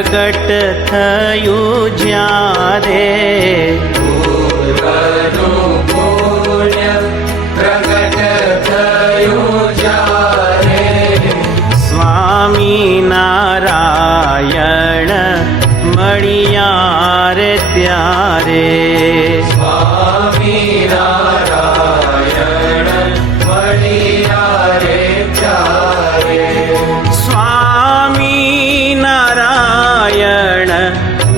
પ્રગટ થયું જ્યારે પૂર્વનું પુણ્ય પ્રગટ થયું જ્યારે સ્વામી નારાયણ મળ્યા રે ત્યારે સ્વામી નારાયણ મળ્યા રે ત્યારે સ્વામી નારાયણ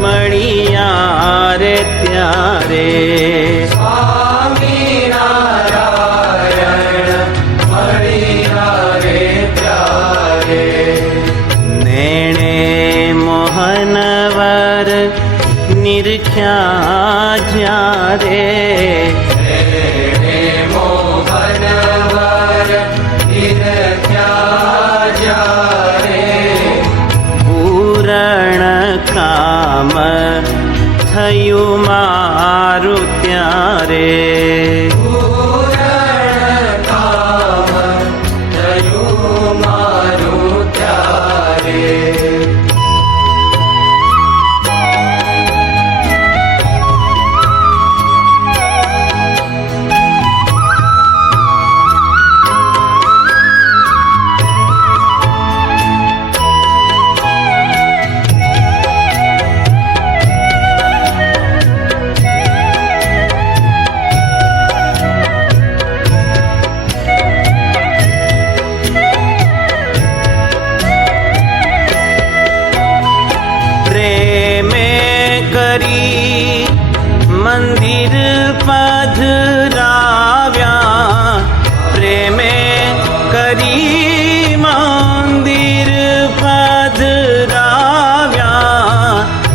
મળ્યા રે ત્યારે સ્વામી નારાયણ મળ્યા રે ત્યારે નેણે મોહનવર નિરખ્યા જ્યારે મોહનવર નિરખ્યા જ્યારે પૂરણ કામ થયું મારું ત્યારે પૂરણ કામ થયું મારું ત્યારે મંદિર પધરાવ્યા પ્રેમે કરી મંદિર પધરાવ્યા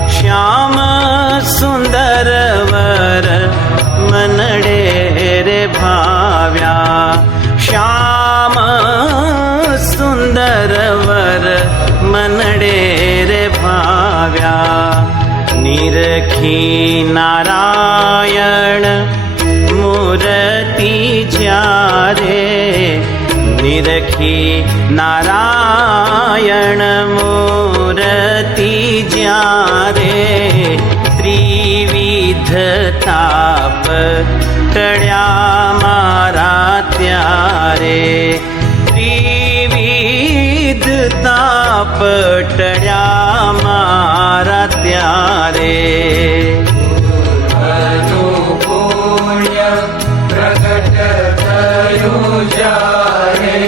શ્યામ સુંદર વર મનડે રે ભાવ્યા શ્યામ સુંદર વર મનડે રે ભાવ્યા નિરખી નારાયણ મૂર્તિ જ્યારે નિરખી નારાયણ મૂર્તિ જ્યારે ત્રિવિધ તાપ ટળ્યા મારા ત્યારે ત્રિવિધ તાપ ટળ્યા મારા ત્યારે પૂર્વનું પુણ્ય પ્રગટ થયું જ્યારે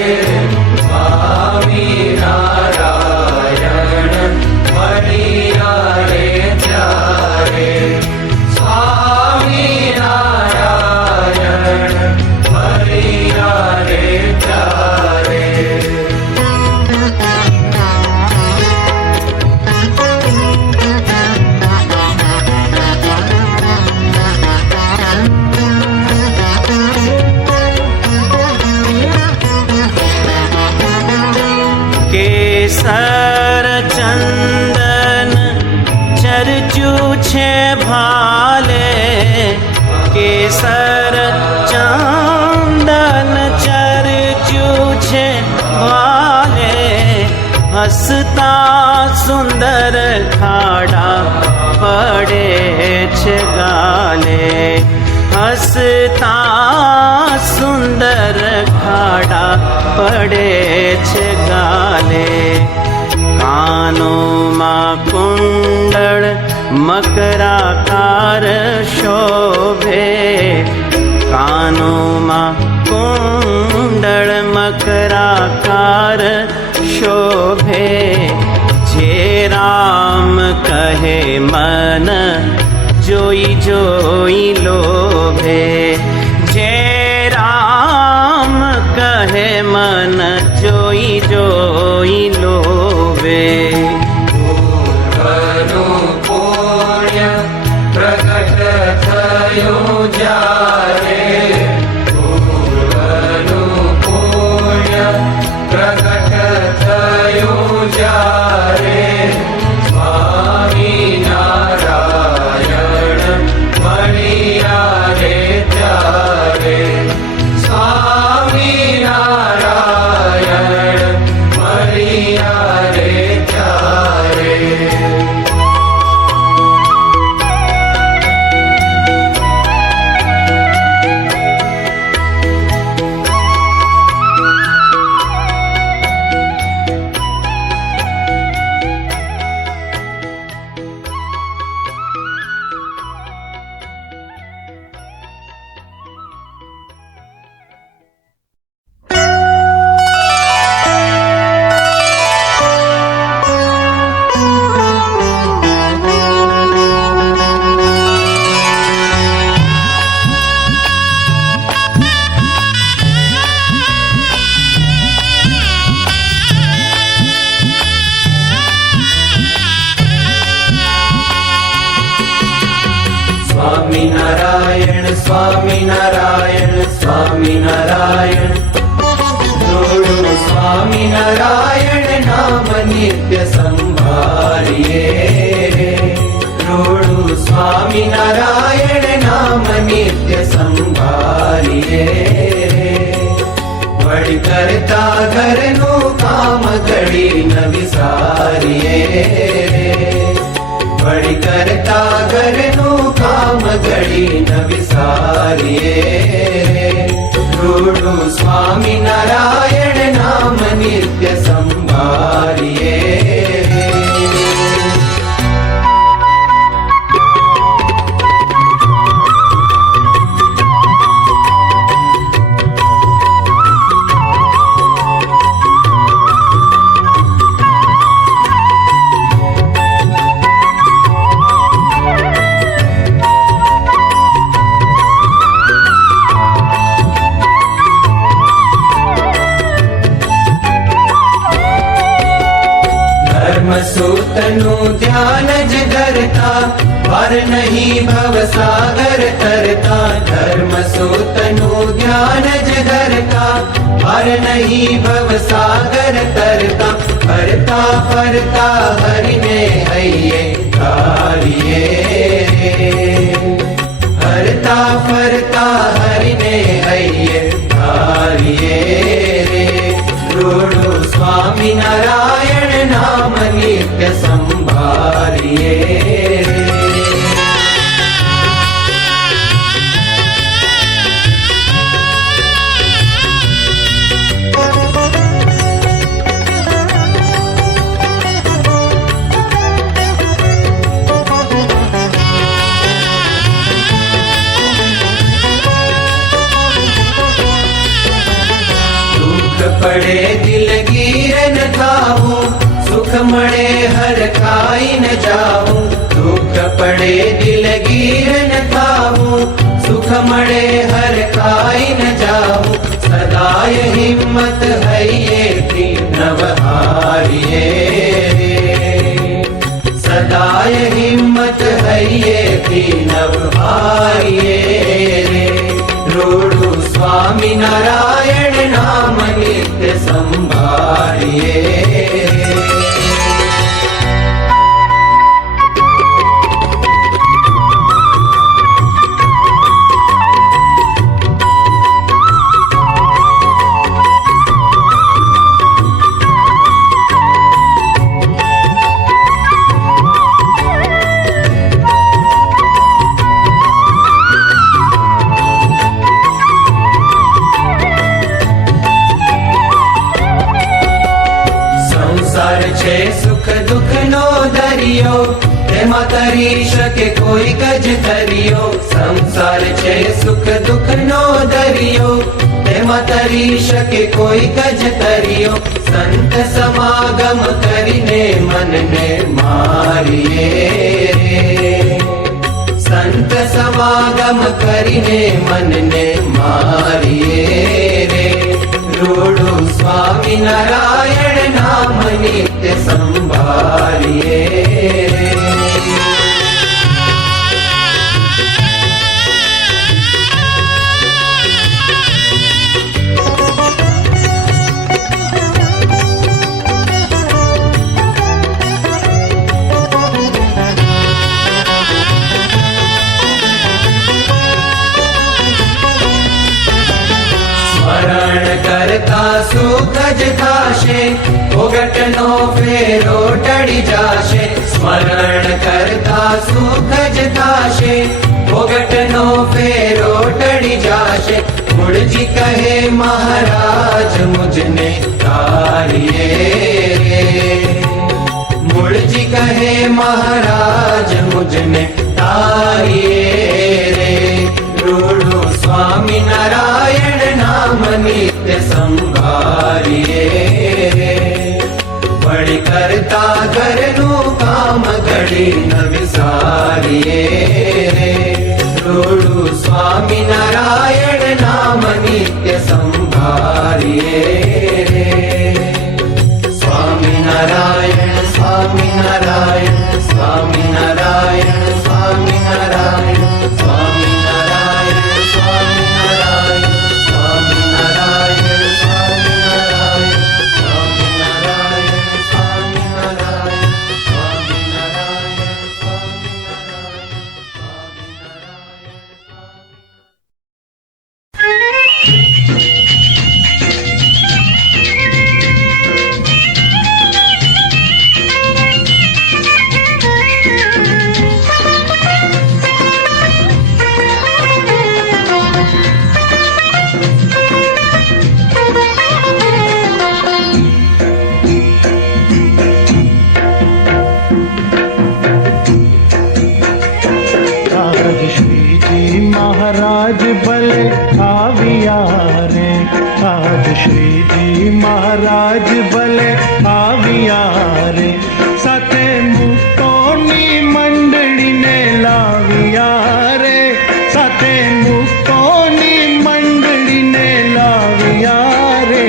સ્વામી નારાયણ મળ્યા રે ત્યારે સ્વામી નારાયણ મળ્યા રે ત્યારે કેસર ચંદન ચરચું છે ભાલે કેસર ચંદન ચરચું છે ભાલે હસતા સુંદર ખાડા પડે છે ગાલે હસતા સુંદર ખાડા પડે છે ગાલે કાનોમાં કુંડળ મકરાકાર શોભે કાનોમાં કુંડળ મકરાકાર શોભે જે રામ કહે મન જોઈ જોઈ લોભે જે રામ કહે મન જોઈ જોઈ લોભે પૂર્વનું પુણ્ય પ્રગટ થયું જ્યારે પૂર્વનું નારાયણ સ્વામિનારાયણ સ્વામિનારાયણ જોડો સ્વામિનારાયણ નામ નિત્ય સંભાળીએ જોડો સ્વામિનારાયણ નામ નિત્ય સંભાળીએ વળી કરતા ઘરનું કામ ઘડી ન વિસારીએ વળી કરતા ઘરનું કામ ઘડી ન વિસારીએ જોડો સ્વામિનારાયણ નામ નિત્ય સંભાળીએ ધર્મસૂતનું ધ્યાન જ ધરતા પાર નહીં ભવસાગર તરતા ધર્મસૂતનું ધ્યાન જ ધરતા પાર નહીં ભવસાગર તરતા ફરતા ફરતા હરિને હૈયે ધારીએ ફરતા ફરતા હરિને હૈયે ધારીએ જોડો સ્વામિનારાયણ નામ નિત્ય સંભાળીએ પડે દિલગીર ન થાવું સુખ મળે હર ખાઈ ન જાવું દુઃખ પડે દિલગીર ન થાવું સુખ મળે હર ખાઈ ન જાવું સદાય હિંમત હૈયેથી નવહારીએ સદાય હિંમત હૈયેથી નવહારીએ જોડો સ્વામિનારાયણ નામ નિત્ય સંભાળીએ છે સુખ દુઃખ નો દરિયો તેમાં તરી શકે કોઈ ગજ દરિયો સંસાર છે સુખ દુઃખ નો દરિયો તેમાં તરી શકે કોઈ ગજ દરિયો સંત સમાગમ કરીને મનને મારીએ સંત સમાગમ કરીને મનને મારીએ જોડો સ્વામિનારાયણ નામ નિત્ય સંભાળીએ સ્મરણ કરતા સુખ જ થાશે ઓગટનો ફેરો ટળી જાશે સ્મરણ કરતા સુખ જ થાશે ઓગટનો ફેરો ટળી જાશે મૂળજી કહે મહારાજ મુજને તારીએ મૂળજી કહે મહારાજ મુજને તારીએ જોડો સ્વામિનારાયણ નામ નિત્ય સંભાળીએ વળી કરતા ઘરનું કામ ઘડી ન વિસારીએ જોડો સ્વામિનારાયણ નામ નિત્ય સંભાળીએ સ્વામિનારાયણ સ્વામિનારાયણ સ્વામિનારાયણ સ્વામિનારાયણ સ્વામિનારાયણ आज श्री जी महाराज भले आविया रे साथे मुक्तोनी मंडળી ने लाविया रे साथे मुक्तोनी मंडળી ने लाविया रे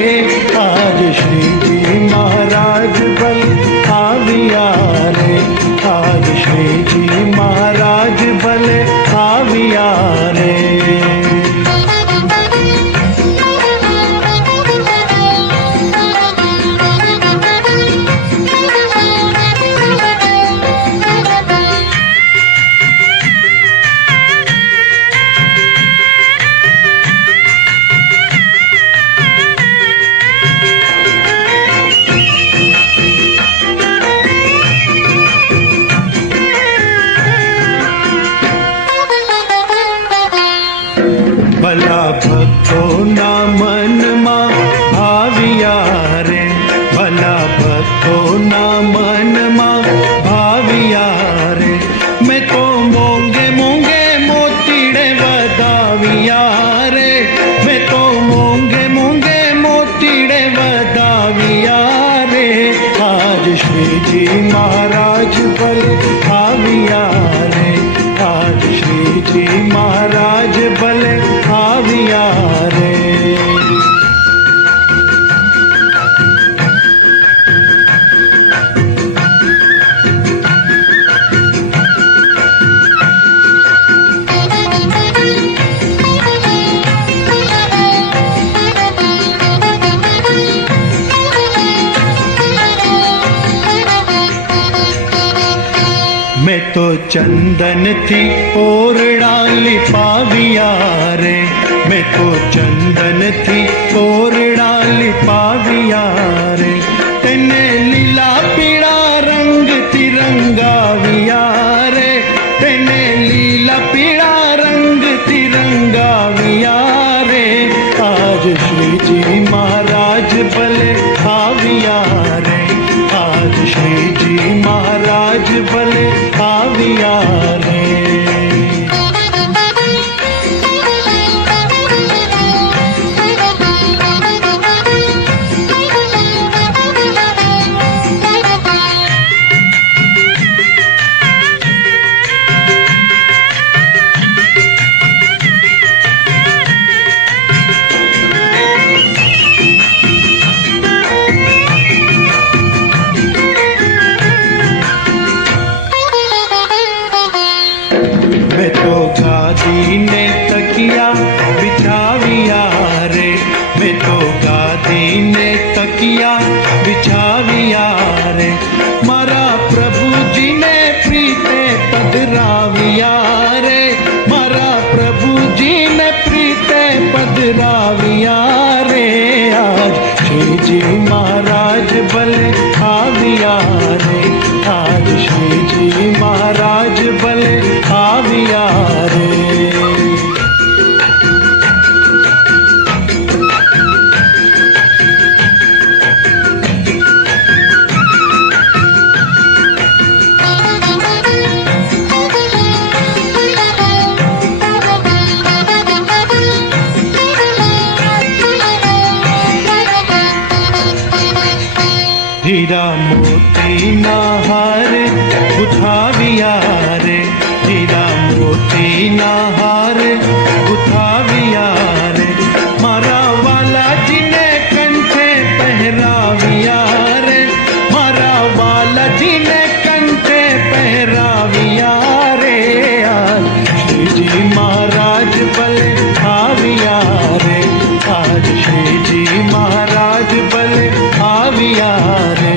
आज श्री जी महाराज भले आविया रे आज श्री जी महाराज भले आविया रे भला भक्तो ना मन में भाविया रे भला भक्तो ना मन में भाविया रे मैं तो मोंगे मोंगे मोतीड़े वदाविया रे मैं तो मोंगे मोंगे मोतीड़े वदाविया रे आज श्री जी महाराज भले आविया रे आज श्री जी महाराज भले आविया रे मैं तो चंदन थी ओरड़ा लिपाविया रे मैं तो चंदन थी ओरड़ा लिपाविया रे तेने लीला पीड़ा रंग तिरंगाविया रे तेने लीला पीड़ा रंग तिरंगाविया रे आज श्री जी महाराज भले आविया रे आज श्री जी महाराज भले आविया रे मैं तो गादी ने तकिया बिछाविया रे मैं तो गादी ने तकिया बिछाविया रे मारा प्रभु जी ने प्रीते पधराविया रे मारा प्रभु जी ने प्रीते पधराविया रे आज श्री जी महाराज भले आविया रे आज श्री जी महाराज भले आविया रे हीरा मोती ना हार उठाविया रे हीरा मोती ना हार उठाविया रे मारा वाला जी ने कंठे पहराविया रे मारा वाला जी ने कंठे पहराविया रे आज श्री जी महाराज भले आविया रे आज श्री जी महाराज भले आविया रे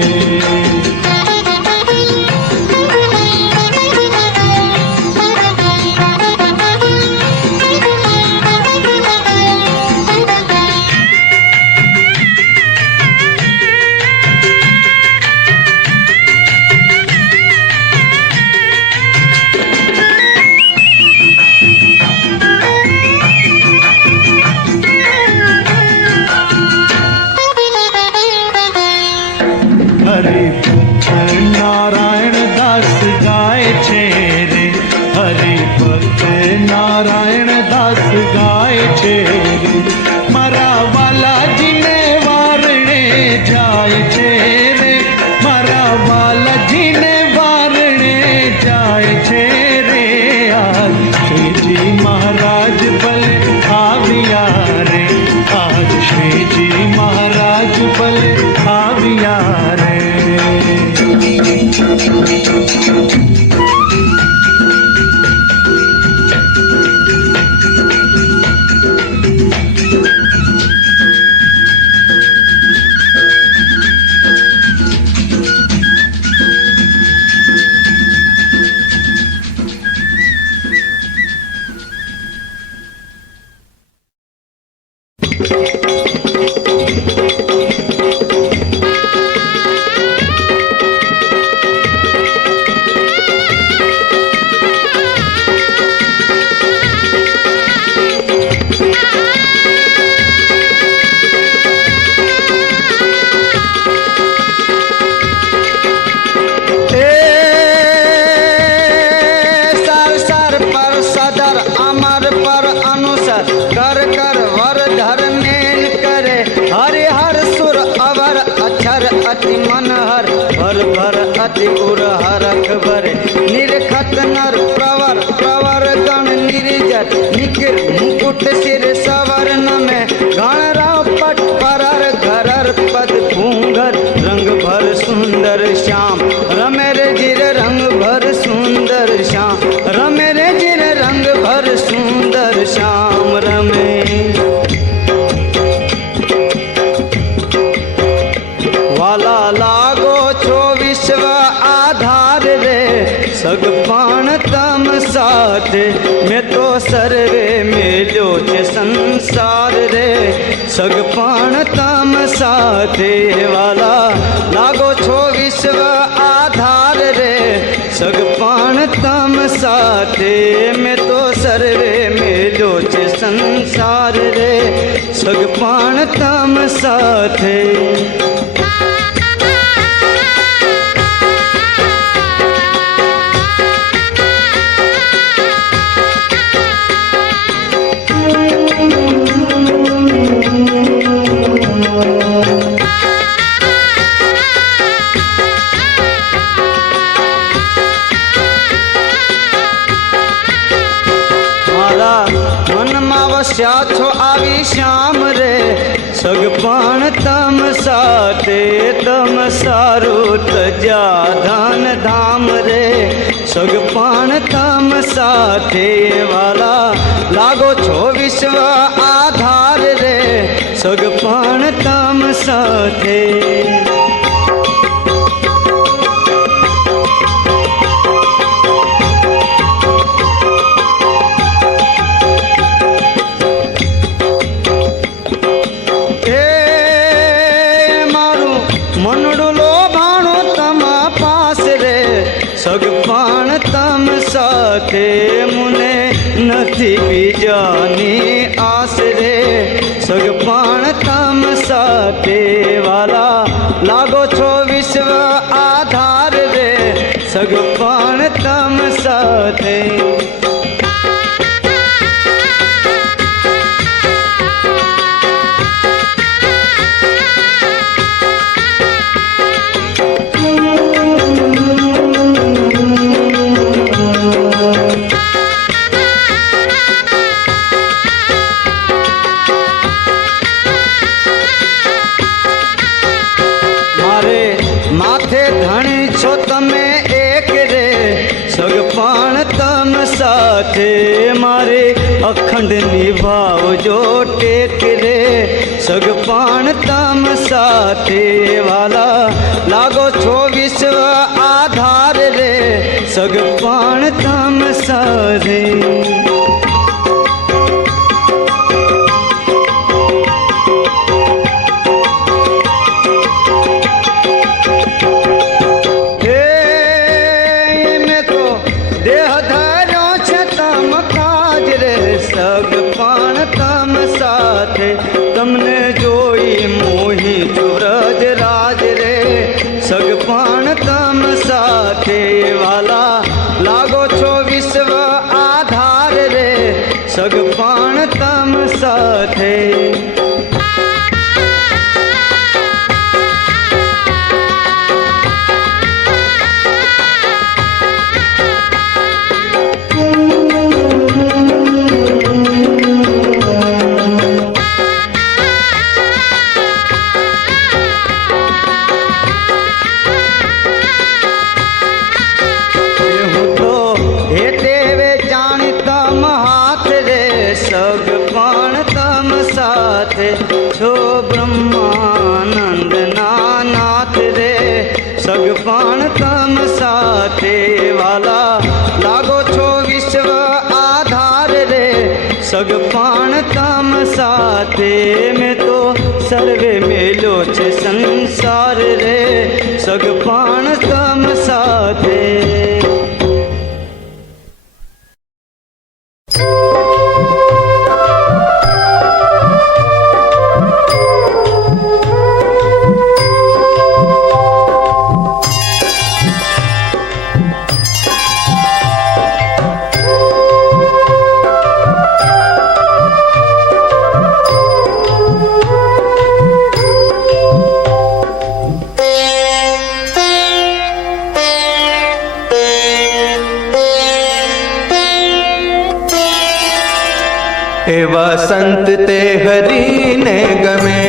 कर कर वर धर नेल करे हरि हर सुर अवर अक्षर अति मनहर भर भर अति पुर हरख भरे निरखत नर प्रवर प्रवर गण निर्जर निकिर मुकुट सिर सवर्ण में गण राव पट परर घरर पद पूंगर रंग भर सुंदर श्याम रमे रे जिर रंग भर सुंदर श्याम रमे रे जिर रंग भर सुंदर श्याम रमे वाला लागो छो विश्व आधार रे सगपाण तम साथ में तो सर्वे मिलो छे संसार रे सगपाण तम साथ वाला लागो छो विश्व आधार रे सगपाण तम साथ में तो सर्वे मिलो छे संसार रे सगपाण तम साथ वस्या छो आवी श्याम रे सगपाण तम साथे तम सारू तजा धन धाम रे सगपाण तम साथे वाला लागो छो विश्व आधार रे सगपाण तम साथे सगपाण तम साथे मुने नथी बीजानी आस रे सगपाण तम साथे वाला लागो छो विश्व आधार रे सगपाण तम साथे माथे धणी छो तमे एक रे सगपाण तम साथे मारे अखंड निभाव जो टेक रे सगपाण तम साथे वाला लागो छो विश्व आधार रे सगपाण तम साथे सगपाण तम साथे तमने जोई मोही जुव्रज राज रे सगपाण तम साथे वाला लागो छो विश्व आधार रे सगपाण तम साथे सगपाण तम साथे छो ब्रह्मानंद नाथ रे सगपाण तम साथे वाला लागो छो विश्व आधार रे सगपाण तम साथे सर्वे मेलो छे संसार रे सगपाण तम साथे। एवा संत ते हरि ने गमे,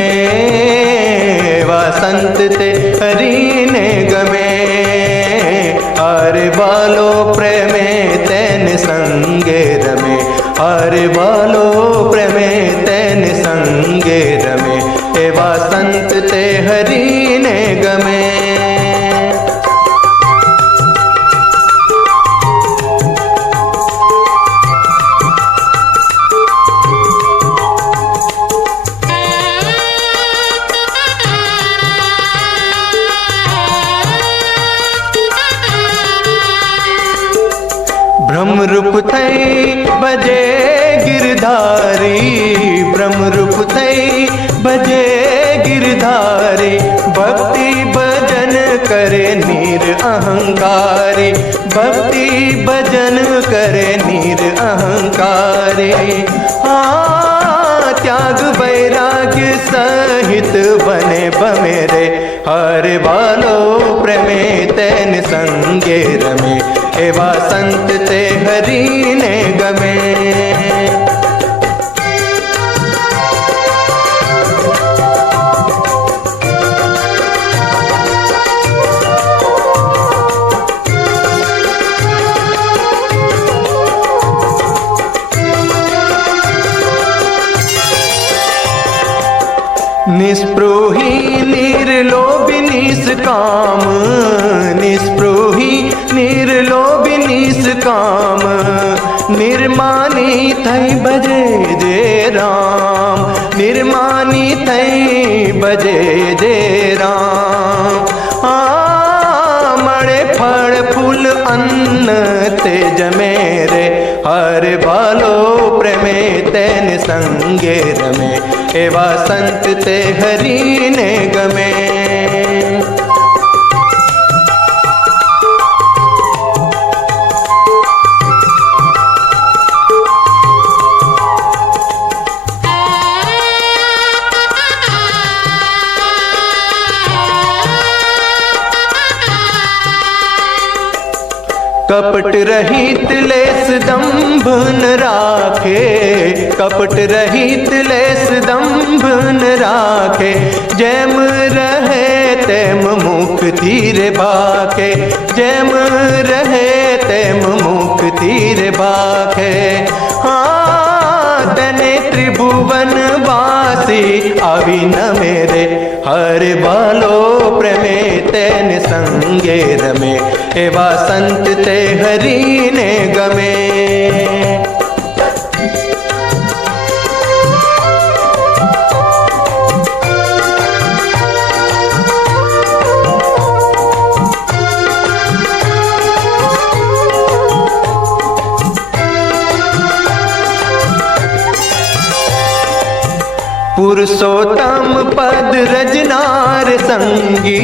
एवा संत ते हरि ने गमे, आरे बालो प्रेमे तेन संगे रमे, आरे बालो प्रेमे तेन संगे रमे, एवा संत ते हरि ने गमे। ब्रह्म रूप थई बजे गिरधारी, ब्रह्म रूप थई बजे गिरधारी, भक्ति भजन करे नीर अहंकारी, भक्ति भजन करे नीर अहंकारी। त्याग वैराग्य सहित बने बमेरे, हरे बालो प्रेमे तेन संगे रमे, एवा संत ते हरि ने गमे। निस्पृही निर्लोभी निष्काम, निस्पृही निर्लोभी निष्काम, निर्मानी थई बजे जे राम, निर्मानी थई बजे जे राम। मणे फल फूल अन्न तेज मेरे, हर बालो प्रेमे तेन संगे रमे, एवा संत ते हरि ने गमे। कपट रहित लेस दंभ न राखे, कपट रहित लेस दंभ न राखे, जैम रहे तैम मुक्ति रे बाखे, जैम रहे तैम मुक्ति रे बाखे। तने त्रिभुवन वासी आवी न मेरे, हर बालो प्रेमे तेन संगे रमे, एवा संत ते हरि ने गमे। पुरुषोत्तम पद रजनार संगी,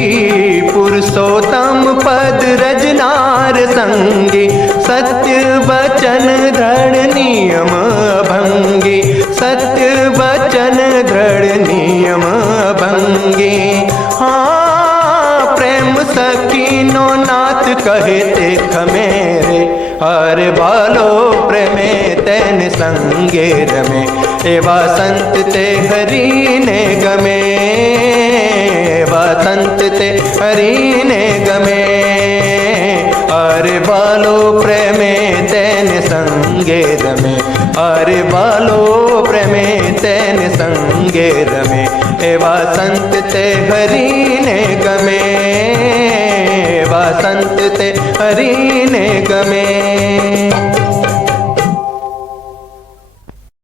पुरुषोत्तम पद रजनार संगी, सत्य वचन दृढ़ नियम भंगी, सत्य वचन दृढ़ नियम भंगी। प्रेम सकीनो नाथ कहे देख मेरे, हर बालो प्रेमे तेन संगे रमे, एवा संत ते हरि ने गमे, एवा संत ते हरि ने गमे। अरे बालो प्रेमे तेन संगे रमे, अरे बालो प्रेमे तेन संगे रमे, एवा संत ते हरि ने गमे, एवा संत ते हरि ने गमे।